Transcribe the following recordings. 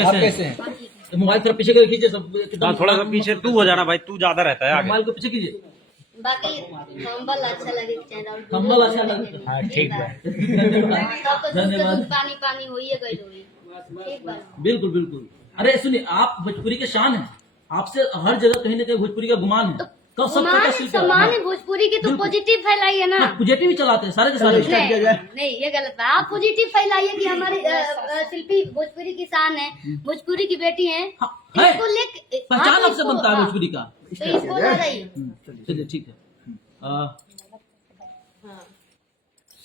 कैसे हैं? तो मोबाइल थोड़ा पीछे खींचे सब हाँ, थोड़ा सा पीछे तू हो जाना भाई, तू ज्यादा रहता है आगे। मोबाइल को पीछे कीजिए। बाकी कंबल अच्छा लगे चैनल कंबल अच्छा लगे। हाँ ठीक है। धन्यवाद। पानी पानी हुई है गई हुई ठीक बा। बिल्कुल बिल्कुल। अरे सुनिए, आप भोजपुरी के शान हैं, आपसे हर जगह कहीं ना कहीं भोजपुरी का गुमान है। कब सब सम्मान है भोजपुरी की, तो पॉजिटिव फैलाइए ना। पॉजिटिव ही चलाते हैं सारे के सारे। नहीं ये गलत है, आप पॉजिटिव फैलाइए कि हमारी शिल्पी भोजपुरी की शान है, भोजपुरी की बेटी है, इसको लेके पहचान आपसे बनता है भोजपुरी का। तो इसको ला रही है। चलिए ठीक है।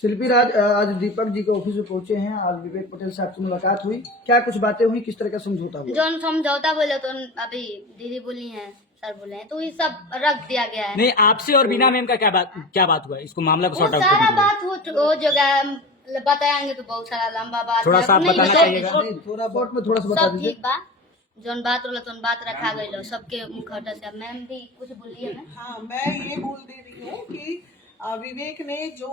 शिल्पी राज, आज दीपक जी के ऑफिस में पहुंचे हैं। आज विवेक पटेल साहब से मुलाकात हुई, क्या कुछ बातें हुई, किस तरह का समझौता हुआ? जो समझौता बोले तो अभी दीदी बोली है, सर बोले हैं, तो ये सब रख दिया गया है। नहीं, आपसे और बीना मैम का क्या बात हुआ है? इसको मामला को वो सॉर्ट आउट सारा करने बात हो जगह बताएंगे तो बहुत सारा लंबा बात थोड़ा है। सा आप नहीं, बताना सब- चाहिएगा। थोड़ा बहुत में थोड़ा सा बता सब दीजिए। ठीक बा, जोन बात होला तो बात रखा गई सबके मुखौटा से। मैम भी कुछ बोलिए मैम। हाँ, मैं ये बोल दे रही हूँ कि विवेक ने जो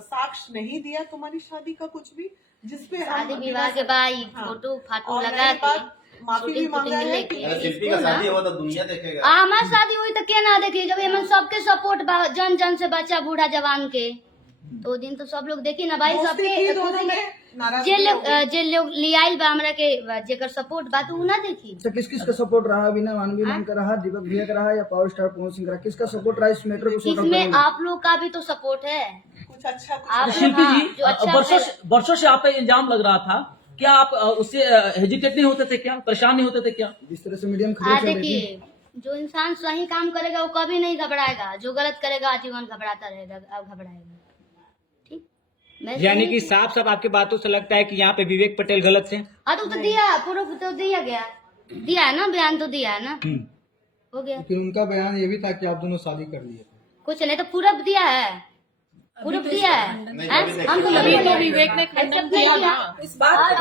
साक्ष्य नहीं दिया तुम्हारी शादी का कुछ भी, जिसपे हम शादी विवाह के बाद फोटो फाटो और लगा मैंने बात माफी भी मांगा है कि शिल्पी का शादी हुआ तो दुनिया देखेगा। हमार शादी हुई तो क्या ना देखिए, जब एमन सबके सपोर्ट बा, जन जन से बच्चा बूढ़ा जवान के, तो दिन तो सब लोग देखी ना भाई। दोस्ती की सबके दोनों में नाराजगी जे लोग लियाइल बा हमरा के, जेकर सपोर्ट बा तो उ ना देखी। अच्छा, किस किस का सपोर्ट रहा? बिना मानवी मैम का रहा, दीपक भैया का रहा, या पावर स्टार पवन सिंह का रहा? किसका सपोर्ट रहा इस मैटर को सॉर्ट आउट इसमें करने में? आप लोग का भी तो सपोर्ट है। कुछ अच्छा आप कुछ शिल्पी हाँ, जी, जो अच्छा वर्षों से आप पे इल्जाम लग रहा था, क्या आप उससे हेजिटेट नहीं होते थे, क्या परेशान नहीं होते थे क्या? जिस तरह से मीडियम खबरें चल रही थी। देखिए, जो इंसान सही काम करेगा वो कभी नहीं घबराएगा, जो गलत करेगा आजीवन घबराता रहेगा, अब घबराएगा। ठीक, मैं यानी सही- कि साफ साफ आपकी बातों से लगता है कि यहाँ पे विवेक पटेल गलत थे। हाँ तो दिया, प्रूफ तो दिया गया, दिया है ना, बयान तो दिया है ना, हो गया। लेकिन उनका बयान ये भी था कि आप दोनों शादी कर लिए थे। कुछ नहीं तो प्रूफ दिया है, प्रूफ दिया है। हम तो विवेक ने खंडन किया ना इस बात,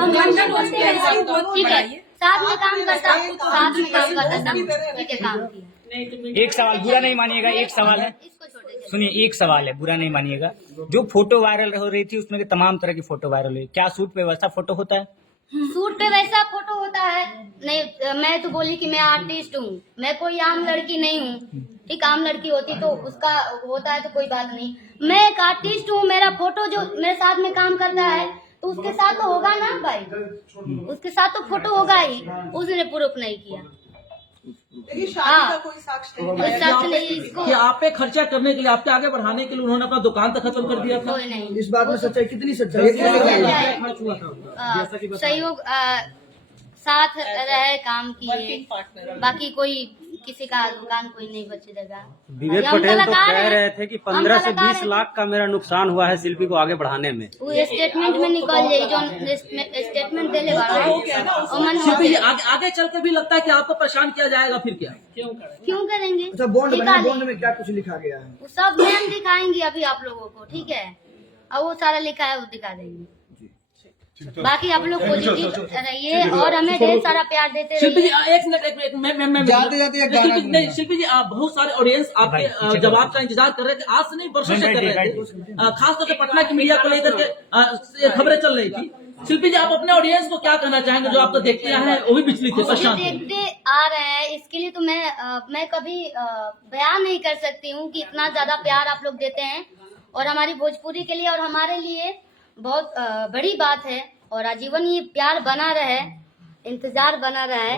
ठीक है, साथ में काम करता, साथ में काम करता था, ठीक है, काम किया। एक सवाल, बुरा नहीं मानिएगा, एक सवाल है, इसको छोड़ दीजिए। सुनिए, एक सवाल है, बुरा नहीं मानिएगा। जो फोटो वायरल हो रही थी उसमें तमाम तरह की फोटो वायरल हुई, क्या सूट पे वैसा फोटो होता है? सूट पे वैसा फोटो होता है? नहीं, मैं तो बोली कि मैं आर्टिस्ट हूँ, मैं कोई आम लड़की नहीं हूँ। ठीक, आम लड़की होती तो उसका होता है तो कोई बात नहीं। मैं एक आर्टिस्ट हूँ, मेरा फोटो जो मेरे साथ में काम करता है तो उसके साथ तो होगा ना भाई, उसके साथ तो फोटो होगा ही। उसने प्रूफ नहीं किया, लेकिन शादी का कोई साक्ष्य नहीं कोई है। सच नहीं, इसको कि आप पे खर्चा करने के लिए, आपके आगे बढ़ाने के लिए उन्होंने अपना दुकान तक खत्म कर दिया था। कोई नहीं। इस बात में सच्चाई कितनी सच्चाई है? खर्च हुआ था। सहयोग साथ रहे, काम किए, बाकी कोई किसी का दुकान कोई नहीं बचे देगा। विवेक हम पटेल तो कलाकार कह हैं। रहे थे कि हम 15 से कलाकार 20 हैं। लाख का मेरा नुकसान हुआ है शिल्पी को आगे बढ़ाने में। वो स्टेटमेंट में निकल जाये, जो स्टेटमेंट देले वाला शिल्पी जी, आगे चल कर भी लगता है कि आपको परेशान किया जाएगा, फिर क्या? क्यों करेंगे? अच्छा, बॉन्ड बना, निकालें। बॉन्ड में क्या कुछ लिखा गया है? वो सब मैम दिखाएंगे अभी आप लोगों को, ठीक है, और वो सारा लिखा है वो दिखा देंगे। बाकी आप लोग पॉजिटिव रहिए और हमें ढेर सारा प्यार देते शिल्पी जी, रहिए। एक मिनट, मैं जाते जाते एक गाना नहीं शिल्पी जी, बहुत सारे ऑडियंस आपके जवाब का इंतजार कर रहे थे, आज से नहीं वर्षों से कर रहे थे। खासतौर से पटना की मीडिया को लेकर के खबरें चल रही थी। शिल्पी जी, आप अपने ऑडियंस को क्या कहना चाहेंगे, जो आपको देखते हैं वो भी बिचली थे, मुझे परेशान थे? देखते आ रहे हैं, इसके लिए तो मैं कभी बयान नहीं कर सकती हूँ कि इतना ज्यादा प्यार आप लोग देते हैं, और हमारी भोजपुरी के लिए और हमारे लिए बहुत बड़ी बात है। और आजीवन ये प्यार बना रहे, इंतजार बना रहे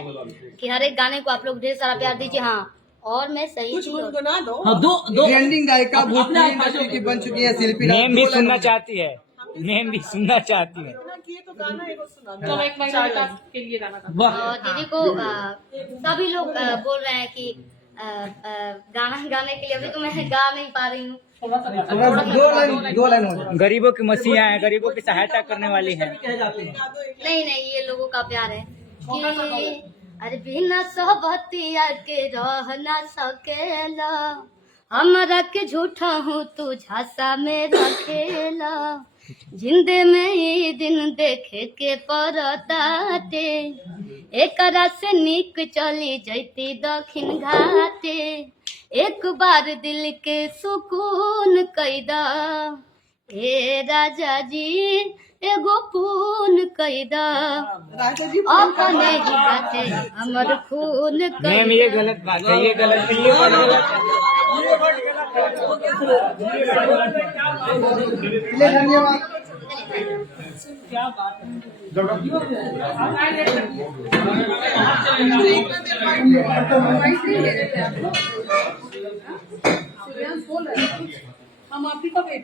कि हर एक गाने को आप लोग ढेर सारा प्यार दीजिए। हाँ, और मैं सही कुछ थी। गुनगुना दो। हाँ, दो ट्रेंडिंग गायिका अपने भोजपुरी आप इंडस्ट्री की बन चुकी है शिल्पी राज। नेम भी सुनना चाहती है, नेम भी सुनना चाहती है। गुनगुना किए तो गाना एगो सुना दो। चलो एक महिला के लिए गाना था। वाह, और दीदी को सभी लोग बोल रहे हैं कि गाना गाने के लिए, अभी तो मैं गा नहीं पा रही हूँ। थोड़ा सा दो लाइन हो जाए। गरीबों की मसीहा है, गरीबों की सहायता करने वाली है। कहे जाते हैं। नहीं नहीं, ये लोगों का प्यार है कि अरे बिना सोहबतिया के रह ना सकेला, हमरा के झूठा हूँ तू झांसा में रखेला, जिंदे में ये दिन देखे के परताते, एकरा से निक चली जैती दक्षिण घाटे, एक बार दिल के सुकून कैदा ए राजा जी, एगो पून कैदा राजा जी अपने ही बाटे हमर खून मैम ये कैदा। गलत बात है, ये गलत है, ये बहुत गलत है। चलिए धन्यवाद। हम आप ही का वेट